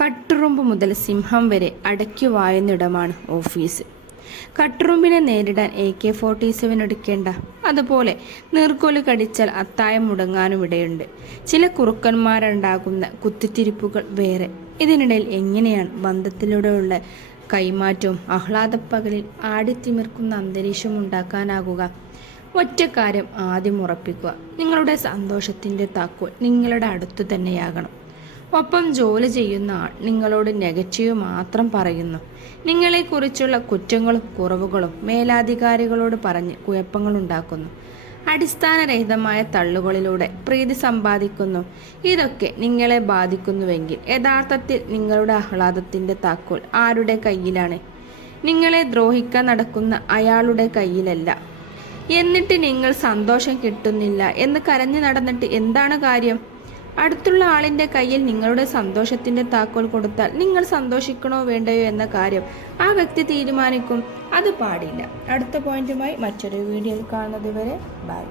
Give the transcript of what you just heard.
കട്ടുറുമ്പ് മുതൽ സിംഹം വരെ അടയ്ക്കു വായുന്നിടമാണ് ഓഫീസ്. കട്ടുറുമ്പിനെ നേരിടാൻ AK-47 എടുക്കേണ്ട, അതുപോലെ നീർക്കോല് കടിച്ചാൽ അത്തായം മുടങ്ങാനും ഇടയുണ്ട്. ചില കുറുക്കന്മാരുണ്ടാകുന്ന കുത്തിത്തിരിപ്പുകൾ വേറെ. ഇതിനിടയിൽ എങ്ങനെയാണ് ബന്ധത്തിലൂടെയുള്ള കൈമാറ്റവും ആഹ്ലാദപ്പകലിൽ ആടിത്തിമിർക്കുന്ന അന്തരീക്ഷം ഉണ്ടാക്കാനാകുക? ഒറ്റ കാര്യം ആദ്യം ഉറപ്പിക്കുക: നിങ്ങളുടെ സന്തോഷത്തിൻ്റെ താക്കോൽ നിങ്ങളുടെ അടുത്തു തന്നെയാകണം. ഒപ്പം ജോലി ചെയ്യുന്ന ആൾ നിങ്ങളോട് നെഗറ്റീവ് മാത്രം പറയുന്നു. നിങ്ങളെക്കുറിച്ചുള്ള കുറ്റങ്ങളും കുറവുകളും മേലധികാരികളോട് പറഞ്ഞ് കുഴപ്പങ്ങളുണ്ടാക്കുന്നു. അടിസ്ഥാനരഹിതമായ തള്ളുകളിലൂടെ പ്രീതി സമ്പാദിക്കുന്നു. ഇതൊക്കെ നിങ്ങളെ ബാധിക്കുന്നുവെങ്കിൽ യഥാർത്ഥത്തിൽ നിങ്ങളുടെ ആഹ്ലാദത്തിൻ്റെ താക്കോൽ ആരുടെ കയ്യിലാണ്? നിങ്ങളെ ദ്രോഹിക്കാൻ നടക്കുന്ന അയാളുടെ കയ്യിലല്ല. എന്നിട്ട് നിങ്ങൾ സന്തോഷം കിട്ടുന്നില്ല എന്ന് കരഞ്ഞു നടന്നിട്ട് എന്താണ് കാര്യം? അടുത്തുള്ള ആളിൻ്റെ കയ്യിൽ നിങ്ങളുടെ സന്തോഷത്തിൻ്റെ താക്കോൽ കൊടുത്താൽ നിങ്ങൾ സന്തോഷിക്കണോ വേണ്ടയോ എന്ന കാര്യം ആ വ്യക്തി തീരുമാനിക്കും. അത് പാടില്ല. അടുത്ത പോയിന്റുമായി മറ്റൊരു വീഡിയോയിൽ കാണുന്നത് വരെ ബൈ.